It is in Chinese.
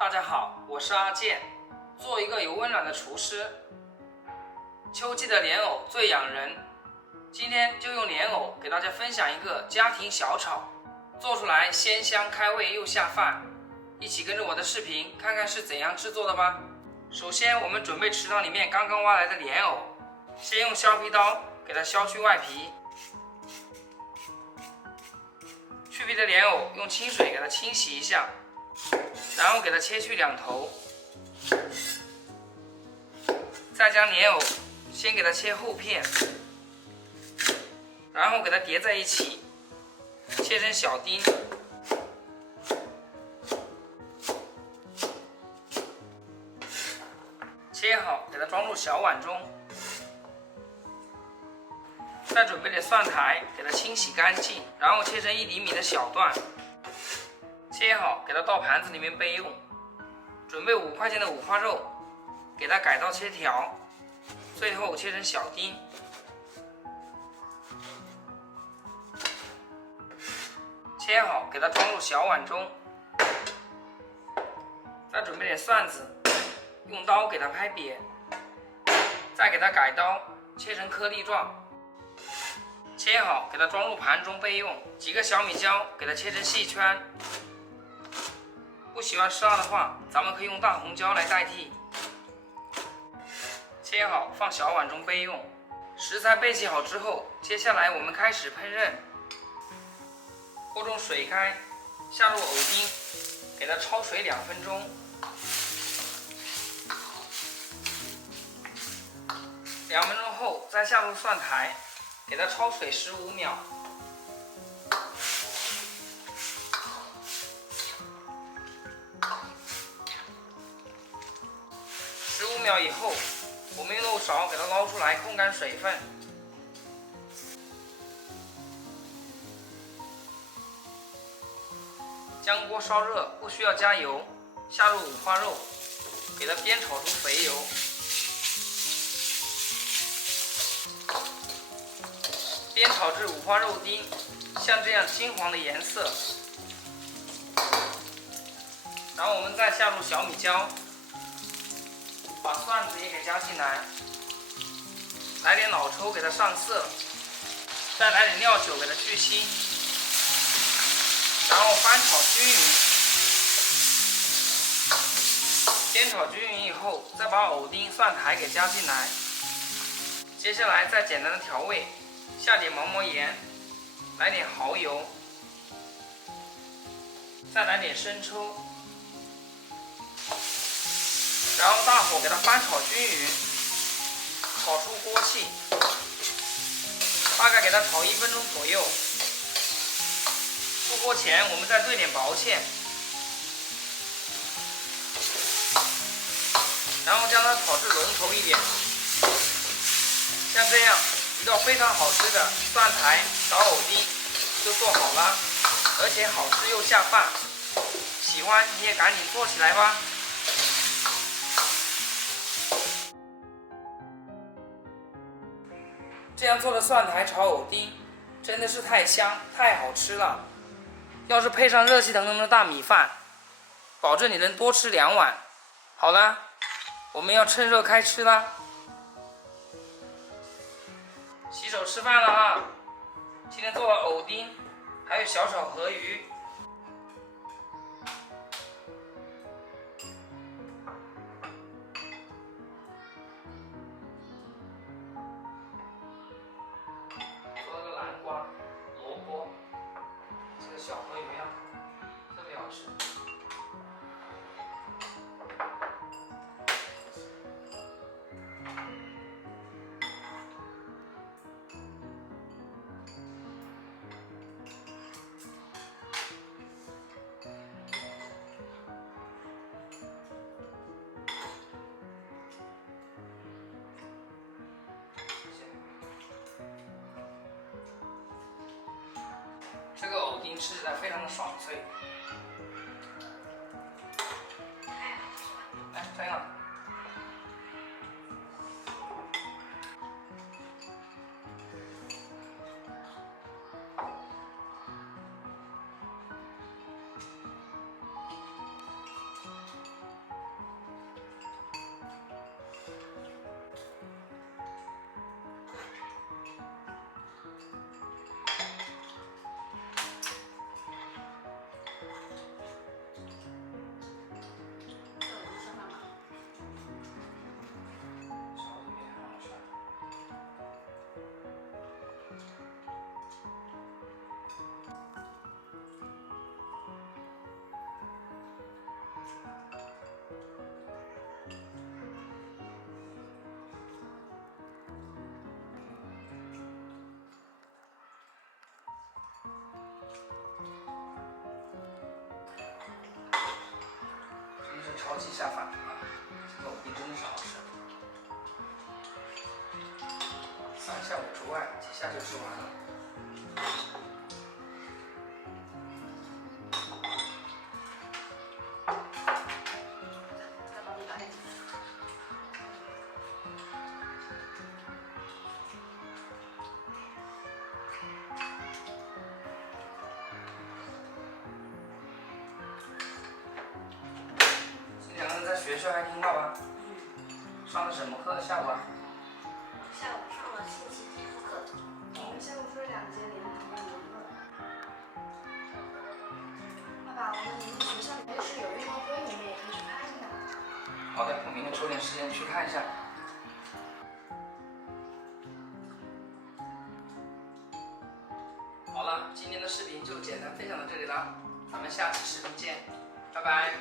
大家好，我是阿健，做一个有温暖的厨师。秋季的莲藕最养人，今天就用莲藕给大家分享一个家庭小炒，做出来鲜香开胃又下饭。一起跟着我的视频看看是怎样制作的吧。首先我们准备池塘里面刚刚挖来的莲藕，先用削皮刀给它削去外皮。去皮的莲藕用清水给它清洗一下，然后给它切去两头，再将莲藕先给它切厚片，然后给它叠在一起，切成小丁。切好，给它装入小碗中。再准备点蒜苔，给它清洗干净，然后切成1厘米的小段。切好，给它倒盘子里面备用。准备5块钱的五花肉，给它改刀切条，最后切成小丁。切好，给它装入小碗中。再准备点蒜子，用刀给它拍扁，再给它改刀切成颗粒状。切好，给它装入盘中备用。几个小米椒，给它切成细圈。不喜欢吃辣的话，咱们可以用大红椒来代替。切好，放小碗中备用。食材备齐好之后，接下来我们开始烹饪。锅中水开，下入藕丁，给它焯水2分钟。2分钟后，再下入蒜苔，给它焯水15秒。15秒以后，我们用漏勺给它捞出来，控干水分。将锅烧热，不需要加油，下入五花肉，给它煸炒出肥油。煸炒至五花肉丁像这样金黄的颜色，然后我们再下入小米椒，把蒜子也给加进来，来点老抽给它上色，再来点料酒给它去腥，然后翻炒均匀。煸炒均匀以后，再把藕丁、蒜苔给加进来。接下来再简单的调味，下点毛毛盐，来点蚝油，再来点生抽，然后大火给它翻炒均匀，炒出锅气，大概给它炒1分钟左右。出锅前我们再兑点薄芡，然后将它炒至浓稠一点。像这样一道非常好吃的蒜苔炒藕丁就做好了，而且好吃又下饭。喜欢你也赶紧做起来吧。这样做的蒜苔炒藕丁真的是太香太好吃了，要是配上热气腾腾的大米饭，保证你能多吃2碗。好了，我们要趁热开吃啦。洗手吃饭了啊！今天做了藕丁，还有小炒河鱼。做了个南瓜、萝卜，这个小河鱼啊，特别好吃。这个藕丁吃起来非常的爽脆。来，这样。鸡下饭啊，这个饼真的是好吃。3下5除外，几下就吃完了。两个人在学校还挺好吧？上的什么课？下午啊？下午上了信息技术课，我们下午说2节联合的理论。爸爸，我们明天学校里面是有运动会，你们也可以去看一看。好的，我明天抽点时间去看一下。好了，今天的视频就简单分享到这里了，咱们下期视频见，拜拜。